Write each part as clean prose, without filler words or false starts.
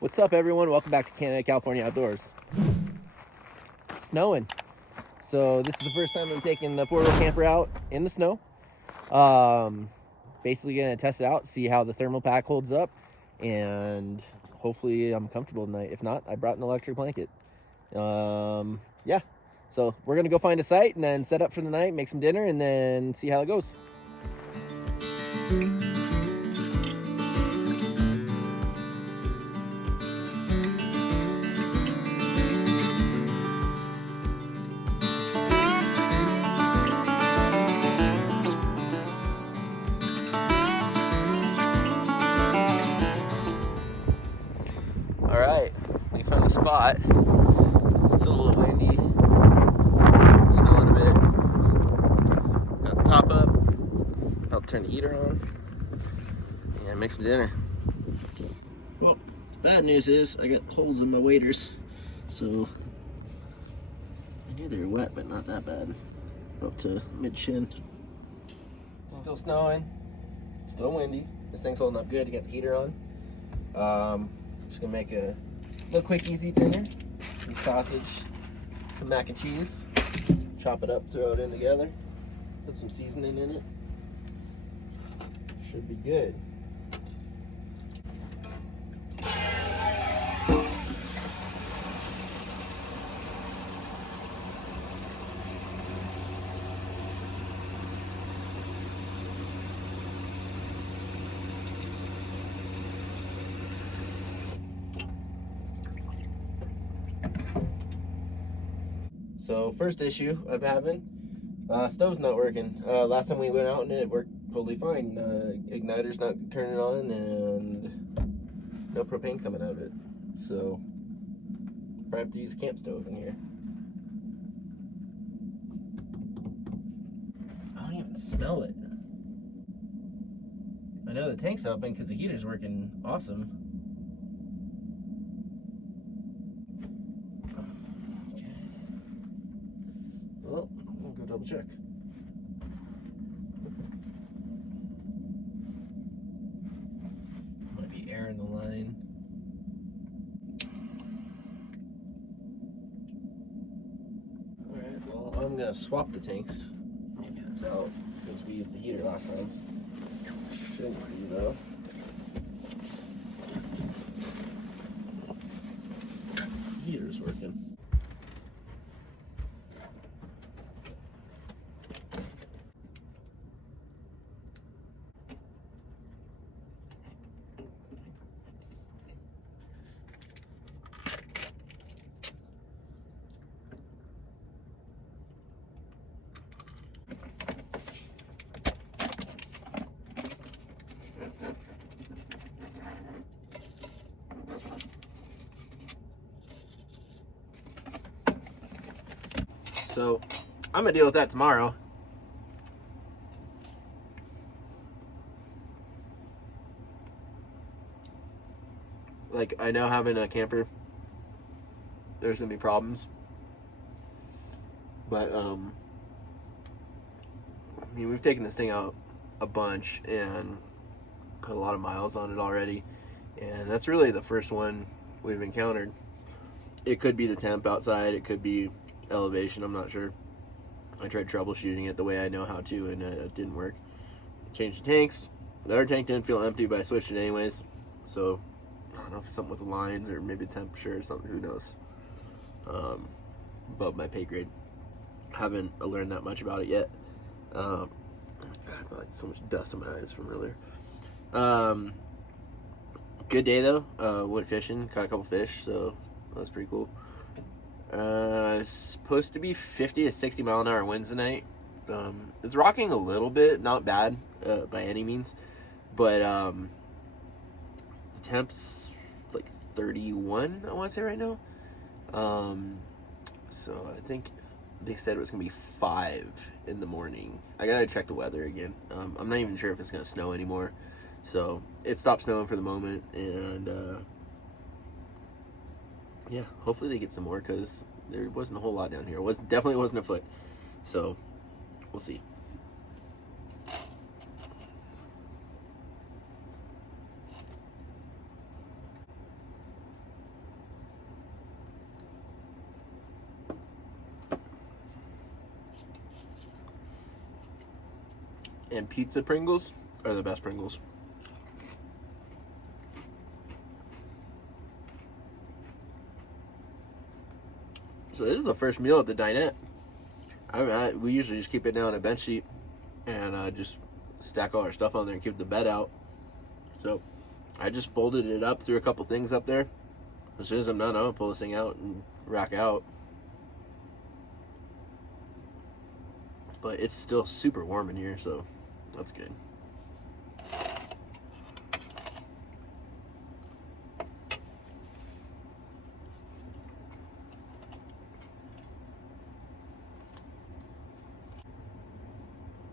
What's up, everyone? Welcome back to Canada, California Outdoors. It's snowing. So this is the first time I'm taking the four-wheel camper out in the snow. Basically gonna test it out, see how the thermal pack holds up, and hopefully I'm comfortable tonight. If not, I brought an electric blanket. Yeah. So we're gonna go find a site and then set up for the night, make some dinner, and then see how it goes. All right, we found a spot. It's a little windy, snowing a bit. Got the top up. I'll turn the heater on and make some dinner. Well, the bad news is I got holes in my waders, so I knew they were wet, but not that bad. Up to mid-shin. Still snowing, still windy. This thing's holding up good. You got the heater on. Just gonna make a little quick, easy dinner. Some sausage, some mac and cheese. Chop it up, throw it in together. Put some seasoning in it. Should be good. So first issue I'm having, stove's not working. Last time we went out and it worked totally fine. Igniter's not turning on and no propane coming out of it. So probably have to use a camp stove in here. I don't even smell it. I know the tank's open because the heater's working awesome. Well, we'll go double check. Might be air in the line. Alright, well, I'm gonna swap the tanks. Maybe that's out because we used the heater last time. Shouldn't be though. Heater's working. So I'm gonna deal with that tomorrow. Like, I know having a camper, there's gonna be problems. But I mean, we've taken this thing out a bunch and put a lot of miles on it already. And that's really the first one we've encountered. It could be the temp outside, it could be elevation, I'm not sure. I tried troubleshooting it the way I know how to, and it didn't work. Changed the tanks. The other tank didn't feel empty, but I switched it anyways. So I don't know if it's something with the lines or maybe temperature or something, who knows. Above my pay grade. Haven't learned that much about it yet. I feel like so much dust in my eyes from earlier. Good day though. Went fishing, caught a couple fish, so that was pretty cool. It's supposed to be 50 to 60 mile an hour winds tonight. It's rocking a little bit, not bad by any means, but the temp's like 31, I want to say right now. So I think they said it was gonna be 5 in the morning. I gotta check the weather again. I'm not even sure if it's gonna snow anymore. So it stopped snowing for the moment, and yeah, hopefully they get some more, because there wasn't a whole lot down here. Definitely wasn't a foot. So we'll see. and pizza Pringles are the best Pringles. So this is the first meal at the dinette. We usually just keep it down on a bench seat and just stack all our stuff on there and keep the bed out. So I just folded it up, threw a couple things up there. As soon as I'm done, I'm gonna pull this thing out and rack out. But it's still super warm in here, so that's good.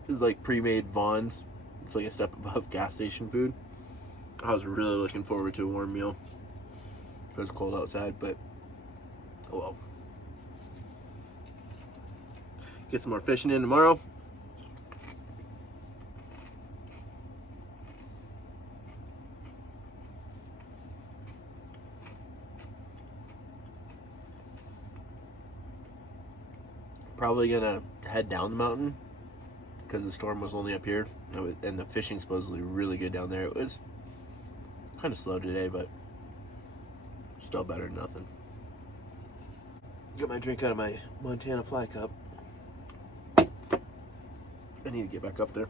This is like pre-made Vaughn's. It's like a step above gas station food. I was really looking forward to a warm meal. It was cold outside, but oh well. Get some more fishing in tomorrow. Probably gonna head down the mountain because the storm was only up here, and the fishing supposedly really good down there. It was kind of slow today, but still better than nothing. Get my drink out of my Montana Fly cup. I need to get back up there.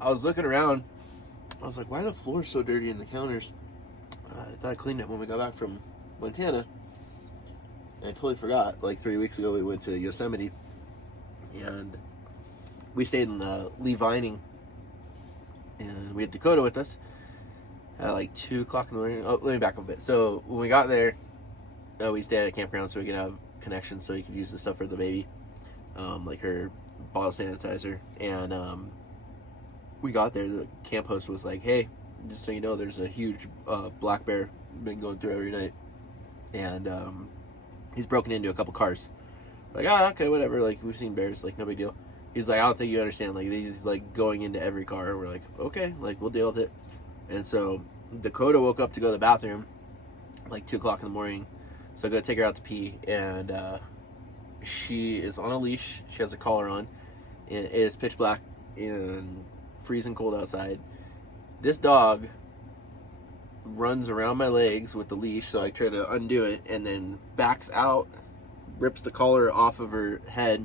I was looking around. I was like, why are the floors so dirty in the counters? I thought I cleaned it when we got back from Montana. And I totally forgot. Like 3 weeks ago, we went to Yosemite. And we stayed in Lee Vining. And we had Dakota with us at like 2 o'clock in the morning. Oh, let me back up a bit. So when we got there, we stayed at a campground so we could have connections so you could use the stuff for the baby. Like her bottle sanitizer. And we got there, the camp host was like, hey, just so you know, there's a huge black bear been going through every night. And he's broken into a couple cars. Like, oh, okay, whatever. Like, we've seen bears. Like, no big deal. He's like, I don't think you understand. Like, he's like going into every car. We're like, okay, like, we'll deal with it. And so Dakota woke up to go to the bathroom like 2 o'clock in the morning. So I go take her out to pee. And she is on a leash. She has a collar on. And it is pitch black and freezing cold outside. This dog runs around my legs with the leash, so I try to undo it, and then backs out, rips the collar off of her head,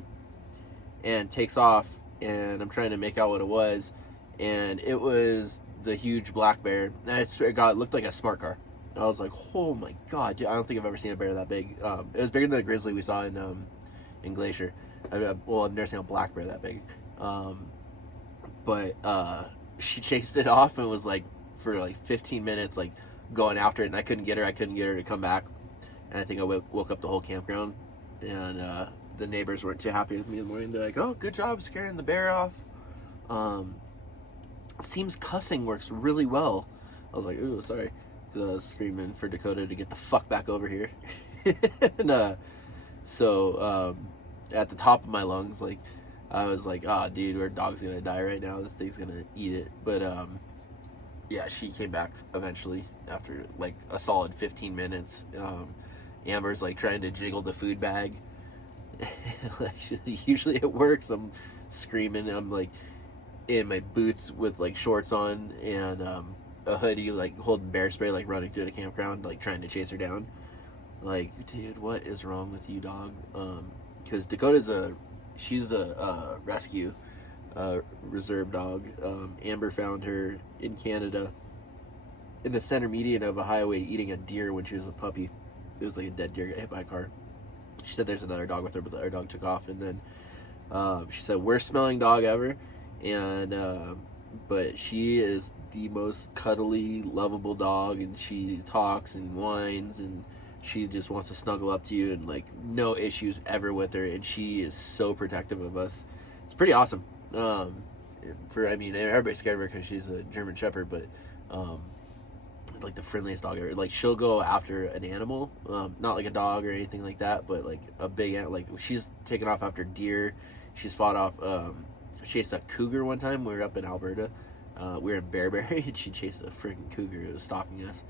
and takes off. And I'm trying to make out what it was, and it was the huge black bear. And I swear to God, it looked like a smart car. I was like, oh my God, dude, I don't think I've ever seen a bear that big. It was bigger than the grizzly we saw in Glacier. I've never seen a black bear that big. But she chased it off and was like, for like 15 minutes, like going after it, and I couldn't get her to come back. And I think I woke up the whole campground, and the neighbors weren't too happy with me in the morning. They're like, oh, good job scaring the bear off. Seems cussing works really well. I was like, ooh, sorry, because I was screaming for Dakota to get the fuck back over here. And so at the top of my lungs, like, I was like, ah, dude, our dog's gonna die right now. This thing's gonna eat it. But yeah, she came back eventually after like a solid 15 minutes. Amber's like trying to jiggle the food bag. Usually it works. I'm screaming. I'm like in my boots with like shorts on and a hoodie, like holding bear spray, like running through the campground, like trying to chase her down. Like, dude, what is wrong with you, dog? Because Dakota's she's a rescue reserve dog. Amber found her in Canada in the center median of a highway eating a deer when she was a puppy. It was like a dead deer got hit by a car. She said there's another dog with her, but the other dog took off. And then she said, worst smelling dog ever. And but she is the most cuddly, lovable dog, and she talks and whines, and she just wants to snuggle up to you, and like no issues ever with her, and she is so protective of us. It's pretty awesome. I mean, everybody's scared of her because she's a German Shepherd, but like the friendliest dog ever. Like, she'll go after an animal, not like a dog or anything like that, but like a big animal. Like, she's taken off after deer. She's fought off. She chased a cougar one time. We were up in Alberta. We were in Bearberry, and she chased a freaking cougar. It was stalking us.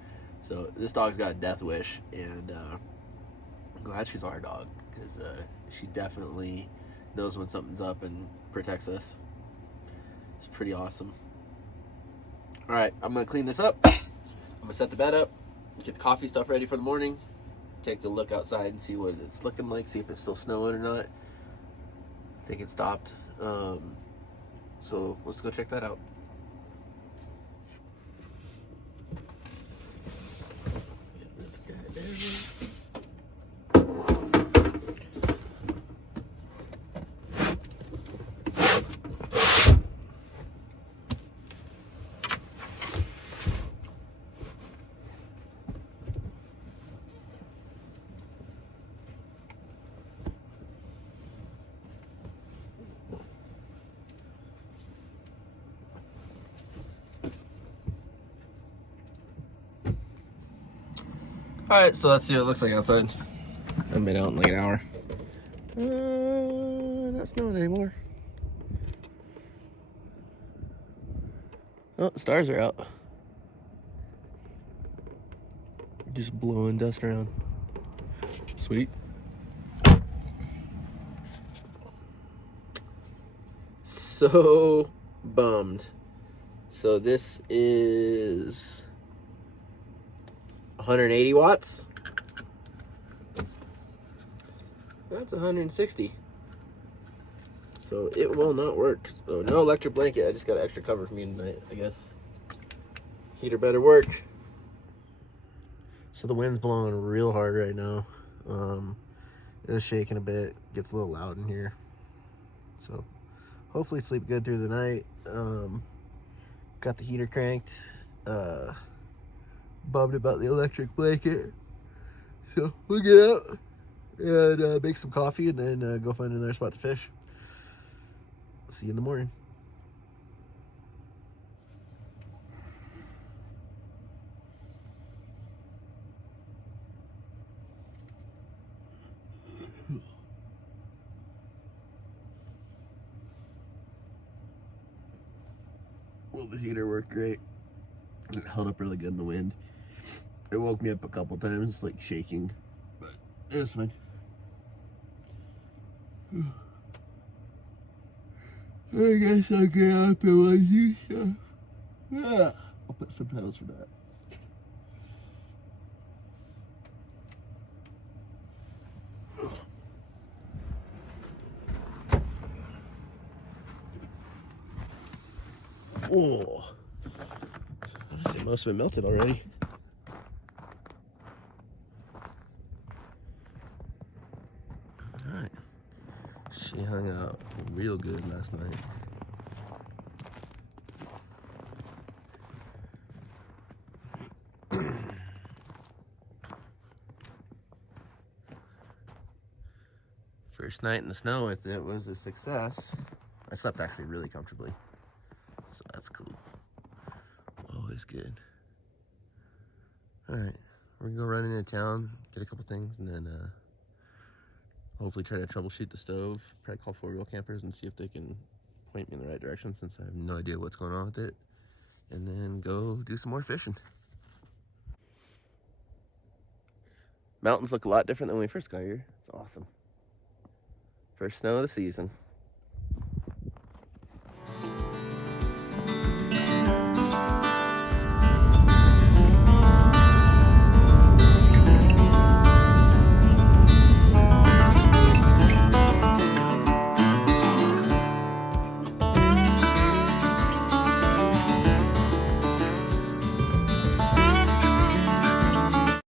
So this dog's got a death wish, and I'm glad she's our dog, because she definitely knows when something's up and protects us. It's pretty awesome. All right, I'm gonna clean this up. I'm gonna set the bed up, get the coffee stuff ready for the morning, take a look outside and see what it's looking like, see if it's still snowing or not. I think it stopped. So let's go check that out. Get this guy there. All right, so let's see what it looks like outside. I've been out in like an hour. Not snowing anymore. Oh, the stars are out. Just blowing dust around. Sweet. So bummed. So this is 180 watts. That's 160. So it will not work. So no electric blanket. I just got an extra cover for me tonight, I guess. Heater better work. So the wind's blowing real hard right now. It's shaking a bit. Gets a little loud in here. So hopefully sleep good through the night. Got the heater cranked. Bummed about the electric blanket. So we'll get out and make some coffee and then go find another spot to fish. See you in the morning. Well, the heater worked great. It held up really good in the wind. It woke me up a couple times, like shaking, but it was fine. I guess I'll get up and watch you stuff. Yeah. I'll put subtitles for that. Oh, I'd say most of it melted already. All right, she hung out real good last night. First night in the snow with it was a success. I slept actually really comfortably, so that's cool. Always good. All right, we're gonna go run into town, get a couple things, and then hopefully try to troubleshoot the stove. Probably call 4-wheel campers and see if they can point me in the right direction, since I have no idea what's going on with it. And then go do some more fishing. Mountains look a lot different than when we first got here. It's awesome. First snow of the season.